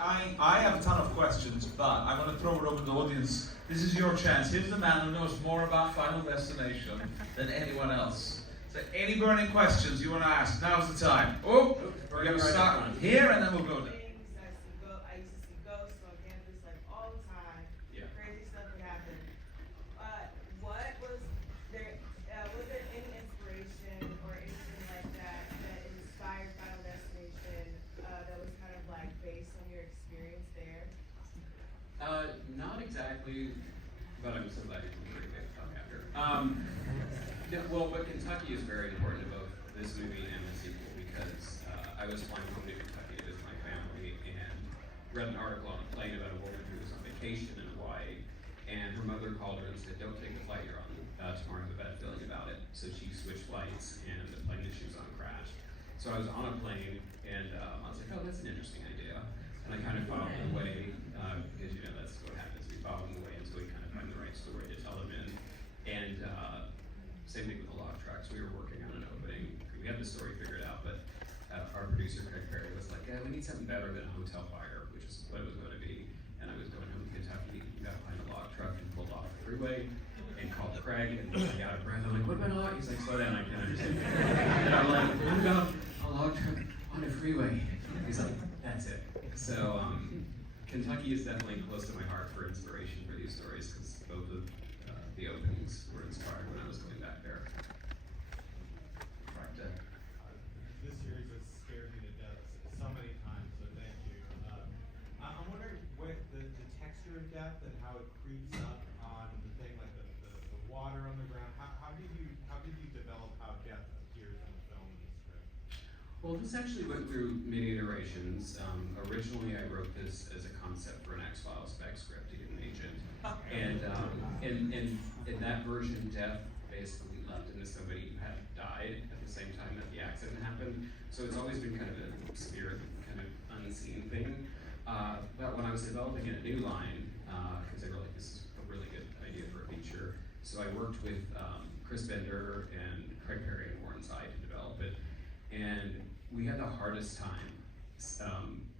I have a ton of questions, but I'm going to throw it over to the audience. This is your chance. Here's the man who knows more about Final Destination than anyone else. So any burning questions you want to ask, now's the time. Oh, we're going to start here and then we'll go there. I used to see ghosts on campus like all the time. Yeah. Crazy stuff would happen. What was there? Was there any inspiration or anything like that that inspired Final Destination that was kind of like based on your experience there? Not exactly, but I'm so glad you can bring it up after. Well, but Kentucky is very important to both this movie and the sequel because I was flying home to Kentucky to visit my family and read an article on a plane about a woman who was on vacation in Hawaii, and her mother called her and said, "Don't take the flight you're on tomorrow. I have a bad feeling about it." So she switched flights, and the plane that she was on crashed. So I was on a plane, and I was like, "Oh, that's an interesting idea." And I kind of followed the way because you know that's what happens. We follow them the way until we kind of find the right story to tell them in. And same thing with the log tracks. We were working on an opening. We had the story figured out, but our producer Craig Perry was like, "Yeah, we need something better than a hotel fire," which is what it was going to be. And I was going home to Kentucky, got behind a log truck and pulled off the freeway and called Craig and I got out of breath. I'm like, "What about a log?" He's like, "Slow down, I can't understand." And I'm like, "What about a log truck on a freeway?" He's like, "That's it." So Kentucky is definitely close to my heart for inspiration for these stories because both of the openings were inspired when I was going back there. Right. This series has scared me to death so many times, so thank you. I'm wondering what the texture of death and how it creeps up on the thing, like the water on the ground. How did you develop how death appears in the film and the script? Well, this actually went through many iterations. Originally, I wrote this as a concept for an X-Files spec script to get an agent. And in that version, death basically leapt into somebody who had died at the same time that the accident happened. So it's always been kind of a spirit, kind of unseen thing. But when I was developing a new line, because they were like, "This is a really good idea for a feature," so I worked with Chris Bender and Craig Perry and Warren Zide to develop it. And we had the hardest time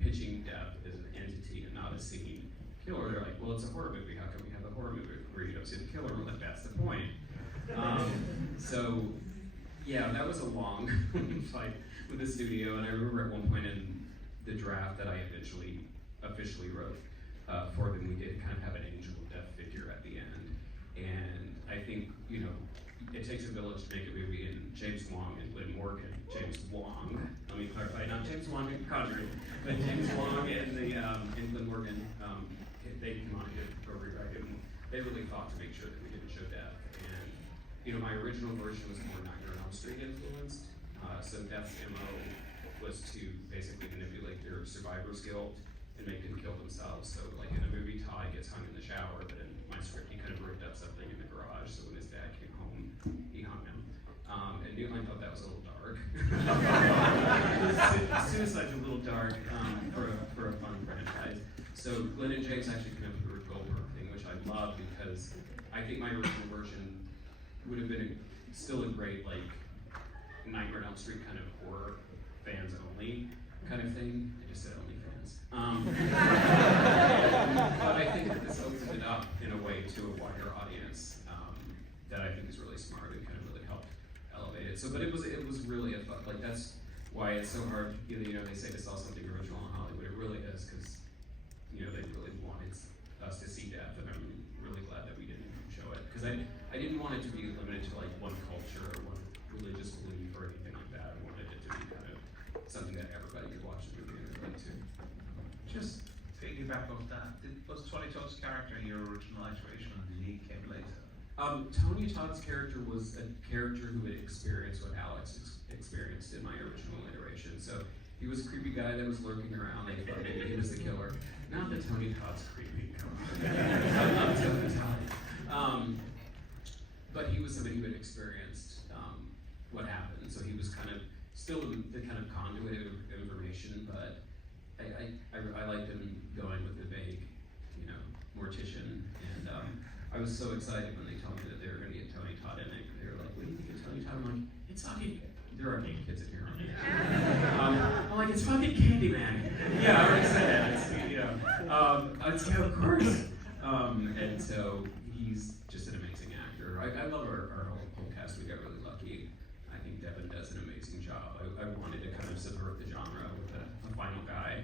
pitching death as an entity and not a scene. Killer, they're like, "Well, it's a horror movie. How come we have a horror movie where you don't see the killer?" We're like, "That's the point." So, yeah, that was a long fight with the studio. And I remember at one point in the draft that I eventually officially wrote for them, we did kind of have an angel of death figure at the end. And I think, you know, it takes a village to make a movie, and James Wong and Lynn Morgan, James Wong, let me clarify, not James Wong and Conjuring, but James Wong and Lynn Morgan, they came on and did a rewrite, and they really fought to make sure that we didn't show death. And, you know, my original version was more Nightmare on Elm Street influenced, so Death's MO was to basically manipulate their survivor's guilt and make them kill themselves. So, like in the movie, Ty gets hung in the shower, but in my script, he kind of ripped up something in the garage, so when his dad came home, he hung him. And Newline thought that was a little dark. Suicide's a little dark for a fun franchise. So Glenn and James actually came up with the Rube Goldberg thing, which I love because I think my original version would have been still a great, like, Nightmare on Elm Street kind of horror fans only kind of thing. I just said only fans. But I think that this opens it up in a way to a wider audience that I think is really smart and kind of really helped elevate it. So, but it was really a fun, like that's why it's so hard. You know, they say to sell something original in Hollywood. It really is because you know they really wanted us to see death, and I'm really glad that we didn't show it because I didn't want it to be limited to like one culture or one religious belief or anything like that. I wanted it to be kind of something that everybody could watch the movie and relate to. Just piggyback off that, was Tony Todd's character your original iteration, and Lee came later? Tony Todd's character was a character who had experienced what Alex experienced in my original iteration. So he was a creepy guy that was lurking around. They thought maybe he was the killer. Not that Tony Todd's creepy. Come on. I love Tony Todd. But he was somebody who had experienced what happened. So he was kind of still the kind of conduit of information, but I liked him going with the vague, you know, mortician. And I was so excited when they told me that they were going to get Tony Todd in it. They were like, "What do you think of Tony Todd?" I'm like, "It's fucking." There are gay kids in here, aren't there? I'm like, "It's fucking Candyman." Yeah, I already said that. It's, you let's go, of course. And so he's just an amazing actor. I love our whole cast. We got really lucky. I think Devin does an amazing job. I wanted to kind of subvert the genre with a final guy,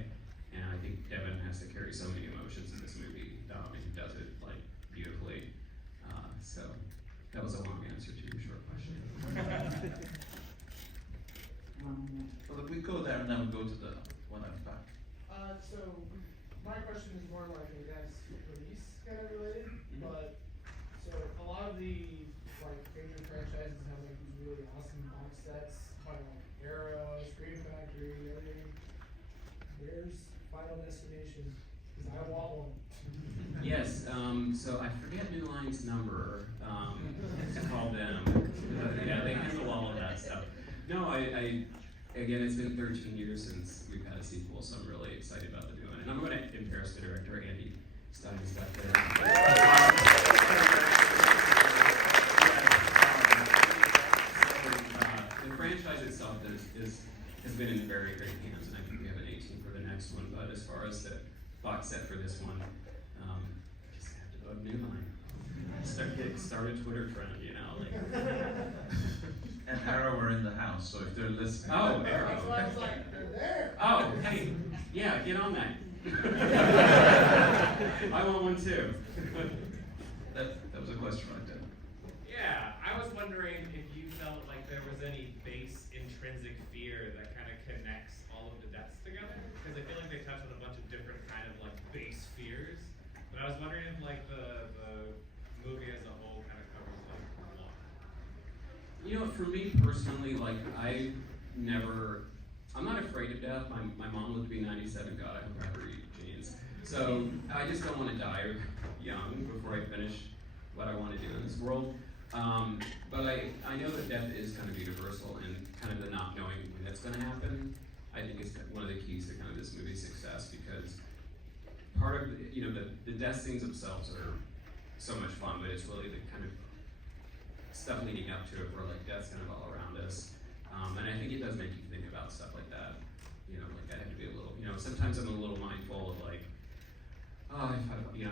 and I think Devin has to carry so many emotions in this movie, and he does it like beautifully. So that was a long answer to your short question. Well, if we go there and then we go to the one out back. So my question is more like, I guess, release kind of related, but so a lot of the like major franchises have like these really awesome box sets by like Arrow, Screen Factory, everything. Where's Final Destination? Because I want one. Yes, so I forget New Line's number, to call them. Yeah, they handle all of that stuff. No, I again, it's been 13 years since we've had a sequel, so I'm really excited about the new one. And I'm going to embarrass the director, Andy Stein is back there. The franchise itself has been in very great hands, and I think we have an 18 for the next one. But as far as the box set for this one, just have to go to New Line. Start a Twitter trend, you know. Like. And Arrow are in the house, so if they're listening. Oh, Arrow. That's why I was like, they're there. Oh, hey, yeah, get on that. I want one too. That was a question right there. Yeah, I was wondering if you felt like there was any base intrinsic fear that kind of connects all of the deaths together, because I feel like they touch on a bunch of different kind of like base fears. But I was wondering if like the movie as a whole kind of covers like one. You know, for me personally, like I'm not afraid of death. My mom lived to be 97. God, I hope I ever eat genes. So I just don't want to die young before I finish what I want to do in this world. But I know that death is kind of universal, and kind of the not knowing when that's going to happen, I think is one of the keys to kind of this movie's success, because part of the death scenes themselves are so much fun, but it's really the kind of stuff leading up to it where like death's kind of all around us. And I think it does make you think about stuff like that. You know, like I have to be a little, sometimes I'm a little mindful of like, oh, I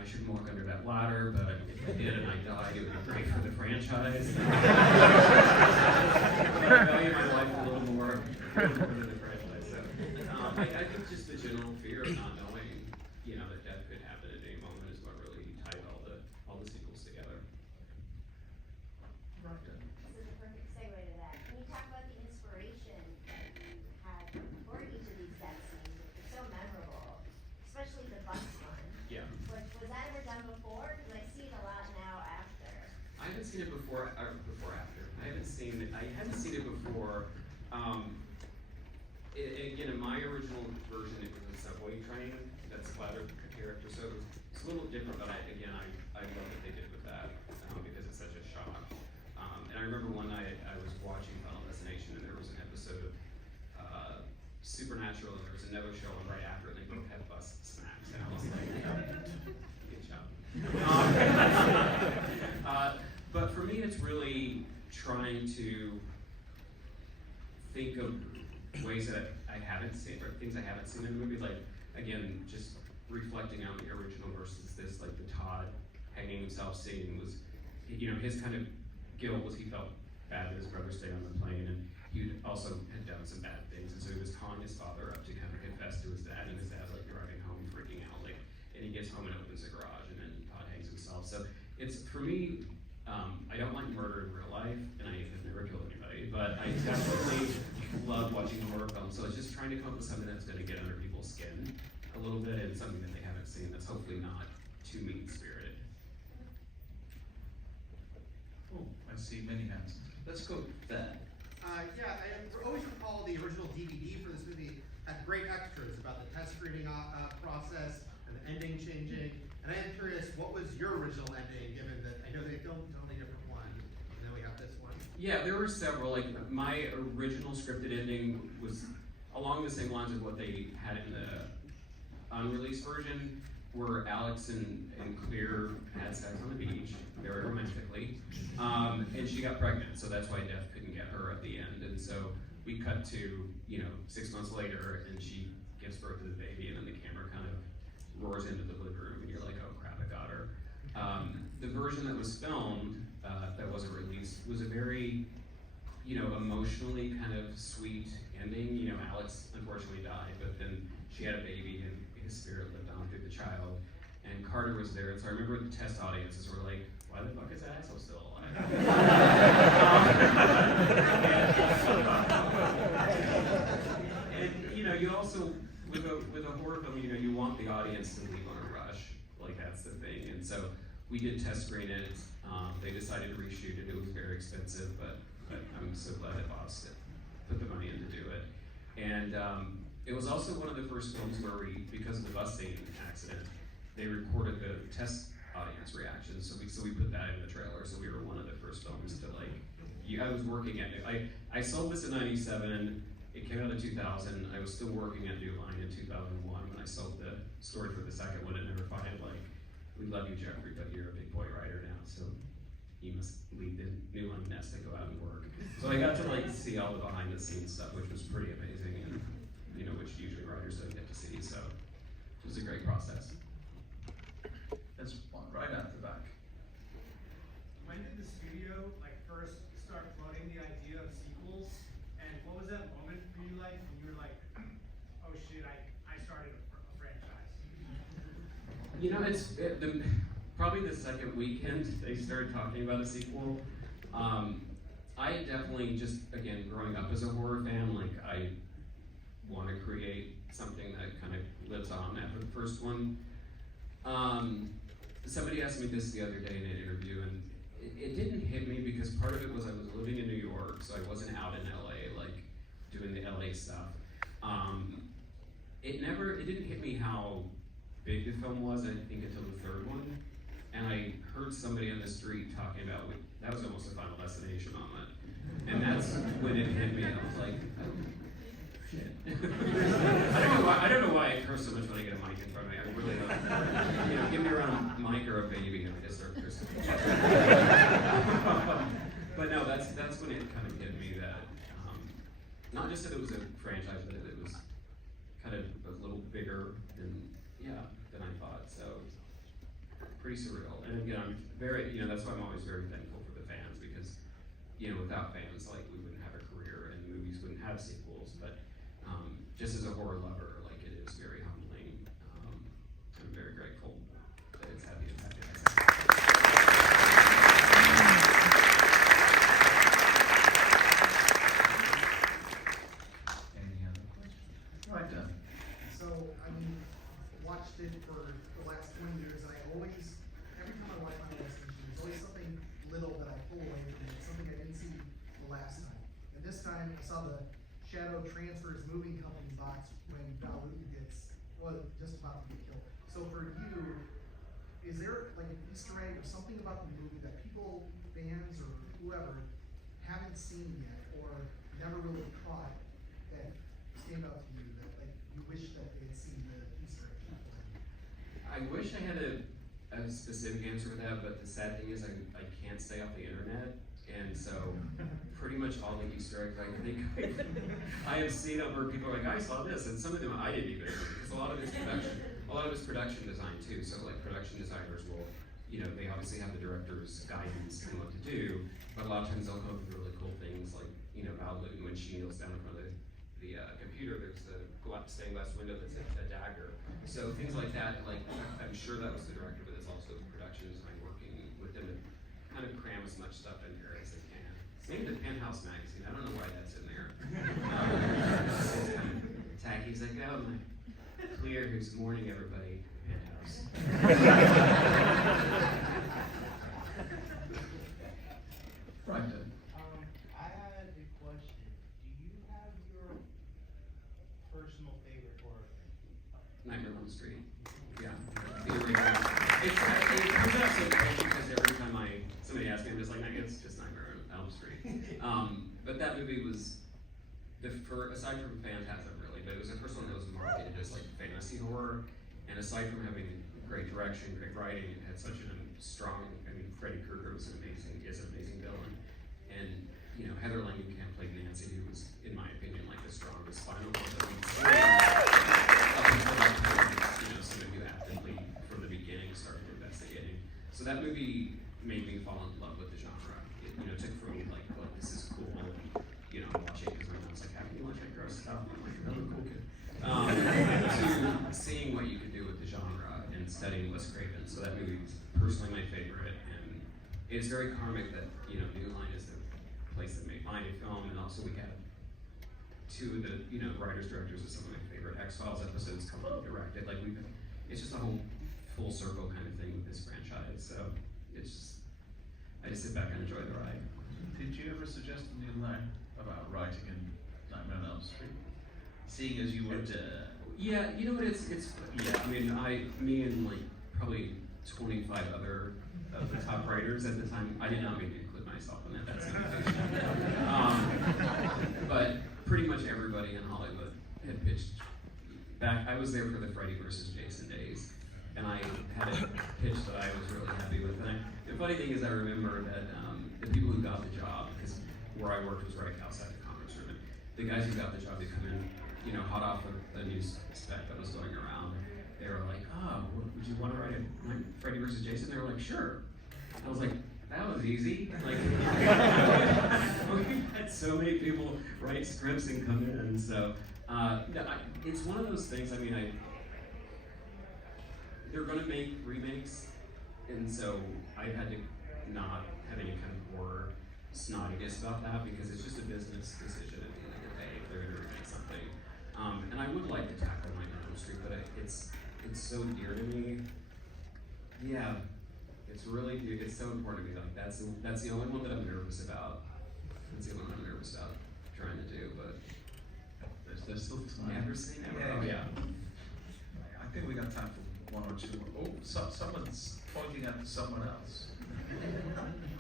shouldn't walk under that ladder, but if I did and I died, it would be great for the franchise. I value my life a little more than the franchise. So, I think just the general fear of not knowing, that death could happen at any moment is what really tied all the sequels together. Right. This is a perfect segue to that. Can you talk about the inspiration that you had for each of these death scenes, which are so memorable, especially the bus one? Yeah. Was that ever done before? Because I see it a lot now after. I haven't seen it before after. I haven't seen it before. Again, in my original version, it was a subway train that splattered the character, so it's a little different. But I love what they did with that because it's such a shock. And I remember one night I was watching Final Destination, and there was an episode of Supernatural, and there was another show, and right after it, they both had bus snacks, and I was like, good job. But for me, it's really trying to think of ways that I haven't seen, or things I haven't seen in the movie. Like, again, just reflecting on the original versus this, like the Todd hanging himself scene was, his kind of guilt was he felt bad that his brother stayed on the plane, and he also had done some bad things, and so he was calling his father up to kind of confess to his dad, and his dad's like driving home freaking out, like, and he gets home and opens the garage, and then Todd hangs himself. So it's, for me, I don't like murder in real life, and I have never killed anybody, but I definitely love watching horror films, so it's just trying to come up with something that's going to get under people's skin a little bit, and something that they haven't seen that's hopefully not too mean-spirited. Oh, I see many hands. Let's go there. Yeah, I always recall the original DVD for this movie had great extras about the test screening process and the ending changing. And I am curious, what was your original ending, given that I know they filmed a totally different one, and then we have this one? Yeah, there were several. Like, my original scripted ending was along the same lines of what they had in the unreleased version, where Alex and Clear had sex on the beach, very romantically, and she got pregnant, so that's why Death couldn't get her at the end. And so we cut to 6 months later, and she gives birth to the baby, and then the camera kind of roars into the living room, and you're version that was filmed, that wasn't released, was a very, emotionally kind of sweet ending. Alex unfortunately died, but then she had a baby and his spirit lived on through the child. And Carter was there, and so I remember the test audiences were like, why the fuck is that asshole still alive? And you also, with a horror film, you want the audience to leave on a rush, like that's the thing. And so we did test screen it. They decided to reshoot it. It was very expensive, but I'm so glad that Bob's put the money in to do it. And it was also one of the first films where because of the bus scene accident, they recorded the test audience reactions. So we put that in the trailer. So we were one of the first films to I was working at it. I sold this in '97. It came out in 2000. I was still working at New Line in 2001 when I sold the story for the second one and never find we love you, Jeffrey, but you're a big boy writer now, so you must leave the New Line nest and go out and work. So I got to see all the behind the scenes stuff, which was pretty amazing, and which usually writers don't get to see. So it was a great process. There's one right at the back. When did the studio first start floating the idea of sequels? And what was that moment for you like when you were like, oh shit, I started a franchise? Probably the second weekend they started talking about a sequel. I definitely again, growing up as a horror fan, I want to create something that kind of lives on after the first one. Somebody asked me this the other day in an interview, and it didn't hit me because part of it was I was living in New York, so I wasn't out in LA, doing the LA stuff. It didn't hit me how big the film was, I think, until the third one. And I heard somebody on the street talking about, that was almost a Final Destination moment. And that's when it hit me, and I was like, oh, shit. I don't know why I curse so much when I get a mic in front of me. I really don't. Give me around a mic or a baby and I just start cursing. But no, that's when it kind of hit me that, not just that it was a franchise, but that it was kind of a little bigger than I thought. So pretty surreal. And again, I'm very, that's why I'm always very thankful for the fans, because without fans, we wouldn't have a career and movies wouldn't have sequels. But just as a horror lover, it is very humbling. I'm very grateful that it's had the impact it has. Any other questions? Right then. So, watched it for the last 20 years, and every time I watch my Destination, there's always something little that I pull away from it, something I didn't see the last time. And this time, I saw the Shadow Transfers Moving Company box when Val Luton just about to get killed. So for you, is there an Easter egg or something about the movie that people, fans, or whoever, haven't seen yet, or never really caught that stand out to you, that you wish that they had seen the Easter egg? I wish I had a specific answer for that, but the sad thing is I can't stay off the internet, and so pretty much all the Easter eggs I think I have seen them where people are like, I saw this, and some of them I didn't even know, because a lot of it's production design too. So production designers will, they obviously have the director's guidance and what to do, but a lot of times they'll come up with really cool things like, Val Luton, when she kneels down in front of the computer, there's the stained glass window that's a dagger. So things like that, I'm sure that was the director, but it's also production design working with them to kind of cram as much stuff in here as they can. Maybe the Penthouse magazine, I don't know why that's in there. It's kind of tacky. He's like, oh, clear, who's mourning everybody, Penthouse. Right then. I had a question. Do you have your personal favorite horror film? Nightmare on the Street. Yeah. The original. It comes out so quick because every time somebody asks me, I'm just like, it's just Nightmare on Elm Street. But that movie was aside from Phantasm really, but it was the first one that was marketed as fantasy horror, and aside from having great direction, great writing, it had such a strong. Freddy Krueger is an amazing villain, and Heather Langenkamp played Nancy, who was, in my opinion, the strongest final one that we've seen. Up until that point, somebody who actively from the beginning started investigating. So that movie made me fall in love with the genre. It, you know, took from like, oh, this is cool, you know, watch it because my mom's like, how can you watch that gross stuff? I'm like, another cool kid. To seeing what you could do with the genre and studying Wes Craven. So that movie was personally my favorite, and it's very karmic that, you know, New Line is the place that made mine a film, and also we had two of the, you know, writers, directors of some of my favorite X-Files episodes come and directed. Like it's just a whole full circle kind of thing with this franchise. So it's just, I just sit back and enjoy the ride. Did you ever suggest to Neil Lang about writing in Nightmare on Elm Street? Seeing as you would, Yeah, you know what, it's yeah, I mean, me and like probably 25 other of the top writers at the time, I did not mean to include myself in that, that's but pretty much everybody in Hollywood had pitched back. I was there for the Freddy versus Jason days, and I had a pitch that I was really happy with. And the funny thing is, I remember that the people who got the job, because where I worked was right outside the conference room, and the guys who got the job, they come in, you know, hot off of a news spec that was going around. They were like, "Oh, would you want to write a Freddy versus Jason?" They were like, "Sure." I was like, "That was easy." Like, we've had so many people write scripts and come in, so it's one of those things. I mean, they're going to make remakes, and so I've had to not have any kind of horror snottiness about that because it's just a business decision at the end of the day if they're going to remake something. And I would like to tackle Nightmare on Elm Street, but it's so dear to me. Yeah, it's really dear. It's so important to me. Like that's the only one that I'm nervous about. That's the only one I'm nervous about trying to do. But there's still time. Never say never. Yeah, Oh, yeah. I think we got time for one or two more. Oh, someone's pointing at someone else.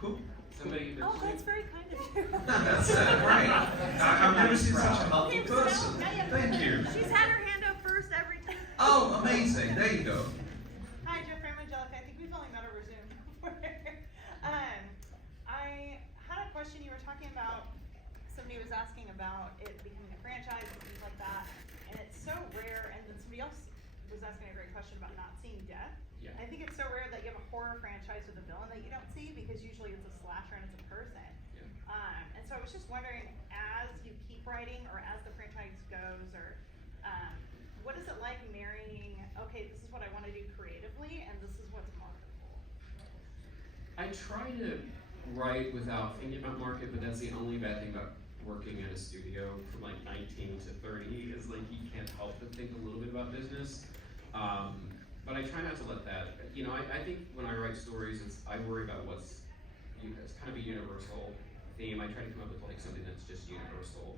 Who? Somebody. Oh, that's very kind of you. That's great. I've never seen such a helpful Okay, so person. now you have- Thank you. She's had her hand up first every time. Oh, amazing. There you go. Hi, Jeffrey Reddick. I think we've only met over Zoom before. I had a question. You were talking about, somebody was asking about it becoming a franchise and things like that, and it's so rare, and then somebody else was asking a great question about not seeing death. Yeah. I think it's so rare that you have a horror franchise with a villain that you don't see, because usually it's a slasher and it's a person. Yeah. And so I was just wondering, as you keep writing, or as the franchise goes, or what is it like marrying, okay, this is what I want to do creatively, and this is what's marketable? I try to write without thinking about market, but that's the only bad thing about working at a studio from like 19 to 30 is like you can't help but think a little bit about business. But I try not to let that, you know, I think when I write stories, I worry about it's kind of a universal theme. I try to come up with like something that's just universal.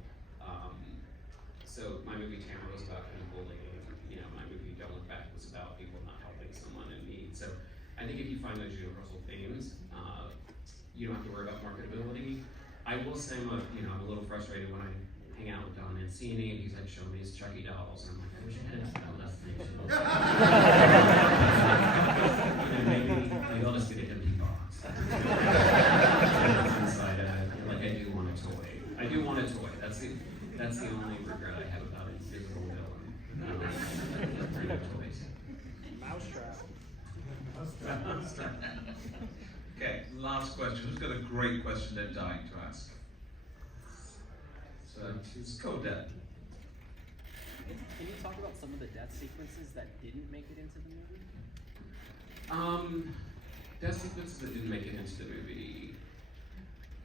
So my movie Tamara was about kind of bullying, you know, my movie Don't Look Back was about people not helping someone in need. So I think if you find those universal themes, you don't have to worry about marketability. I will say I'm a little frustrated when I hang out with Don Mancini and he's like showing me his Chucky dolls, and I'm like, I wish I had less things. You know, maybe I'll just get an empty box. Inside of it, like I do want a toy. I do want a toy. That's the only regret I have about Invisible Villain. Toys. Mousetrap. Okay, last question. Who's got a great question they're dying to ask? So, let's go, Deb. Can you talk about some of the death sequences that didn't make it into the movie? Death sequences that didn't make it into the movie.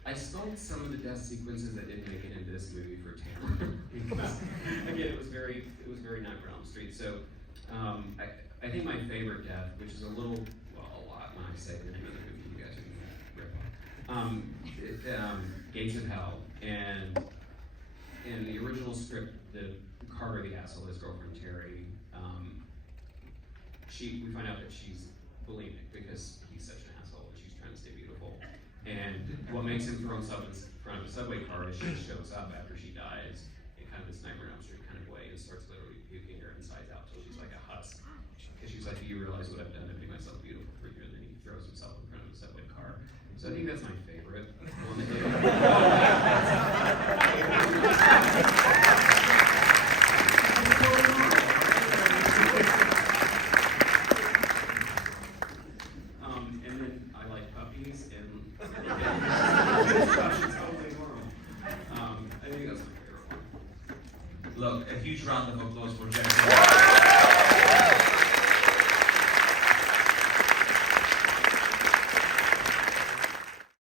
I stole some of the death sequences that didn't make it into this movie for Tamara because again, it was very Nightmare on Elm Street. So I think my favorite death, which is a lot when I say the name of the movie, you guys are gonna rip off. Gates of Hell, and in the original script, the Carter, the asshole, his girlfriend Terry, we find out that she's bulimic because he's such an asshole and she's trying to stay beautiful. And what makes him throw himself in front of a subway car is she shows up after she dies in kind of this Nightmare on Elm Street kind of way and starts literally puking her insides out till she's like a husk. Because she's like, do you realize what I've done to make myself beautiful for you? And then he throws himself in front of a subway car. So I think that's my favorite one. And then I like puppies. It's totally normal. I think that's my favorite one. Look, a huge round of applause for Jeffrey.